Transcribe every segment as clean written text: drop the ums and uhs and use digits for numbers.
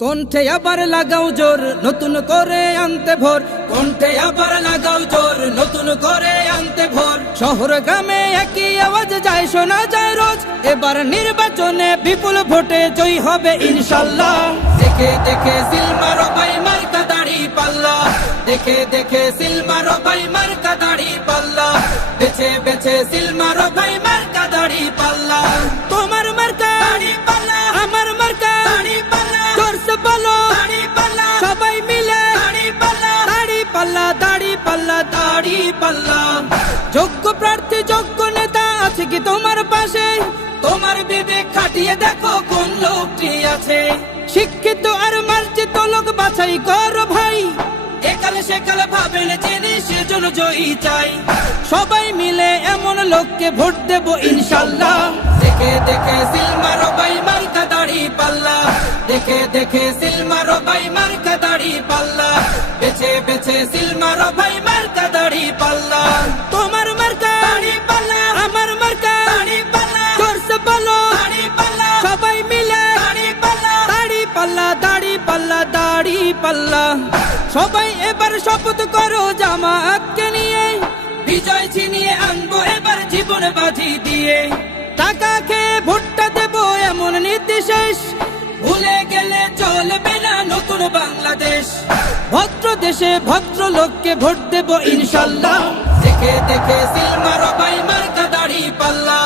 কণ্ঠে আবার লাগাও জোর নতুন করে আনতে ভোর, কণ্ঠে আবার লাগাও জোর নতুন করে আনতে ভোর। শহর গ্রামে একই আওয়াজ যায় শোনা যায় রোজ, এবার নির্বাচনে বিপুল ভোটে জয় হবে ইনশাল্লাহ। দেখে দেখে সিল মারো ভাই মার্কা দাড়ি পাল্লা, দেখে দেখে সিল মারো ভাই মার্কা দাড়ি পাল্লা, বেছে বেছে সিল মারো ভাই মার্কা দাড়ি পাল্লা। তোমার মার্কা দাড়ি পাল্লা, আমার মার্কা দাড়ি পাল্লা, জোরসে বলো দাড়ি পাল্লা, সবাই মিলে দাড়ি পাল্লা, দাড়ি পাল্লা, দাড়ি পাল্লা, দাড়ি পাল্লা। যোগ্য প্রার্থী যোগ্য নেতা আছে কি তোমার পাশে? তোমার বিবেক খাটিয়ে দেখো কোন লোকটি আছে। শিক্ষিত আর মার্জিত লোক বাছাই করো ভাই, একালে সেকালে ভাবেন জেনে সেজন্য জয়ী চাই। সবাই মিলে এমন লোককে ভোট দেব ইনশাল্লাহ। দেখে দেখে সিল মারো ভাই মার্কা দাড়ি পাল্লা, দেখে দেখে সিল মারো ভাই মার্কা দাড়ি পাল্লা, বেছে বেছে সিল মারো ভাই মার্কা দাড়ি পাল্লা। তোমার মার্কা দাড়ি পাল্লা, আমার মার্কা দাড়ি পাল্লা, জোরসে বলো দাড়ি পাল্লা, সবাই মিলে দাড়ি পাল্লা, দাড়ি পাল্লা, দাড়ি পাল্লা, দাড়ি পাল্লা। সবাই এবার শপথ করো জামাতকে নিয়ে, বিজয় ছিনিয়ে আনবো এবার জীবন বাজি দিয়ে। টাকা খেয়ে ভোটটা দেবো এমন নীতি শেষ, ভুলে গেলে চলবে না নতুন বাংলাদেশ। ভদ্র দেশে ভদ্র লোককে ভোট দেব ইনশাল্লাহ। দেখে দেখে সিল মারো ভাই মার্কা দাড়ি পাল্লা,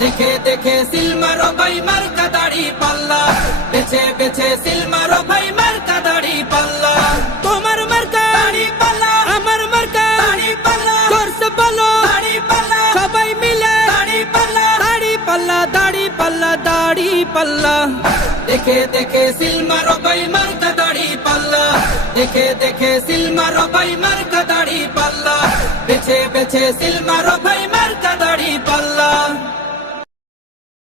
দেখে দেখে সিল মারো ভাই মার্কা দাড়ি পাল্লা, বেছে বেছে সিল মারো ভাই মার্কা দাড়ি পাল্লা। তোমার মার্কা দাড়ি পাল্লা, আমার মার্কা দাড়ি পাল্লা, জোরসে বলো দাড়ি পাল্লা, সবাই মিলে দাড়ি পাল্লা, দাড়ি পাল্লা, দাড়ি পাল্লা, দাড়ি পাল্লা। দেখে দেখে সিল মারো ভাই মার্কা দাড়ি পাল্লা, দেখে দেখে সিল মারো ভাই মার্কা দাড়ি পাল্লা, বেছে বেছে সিল মারো ভাই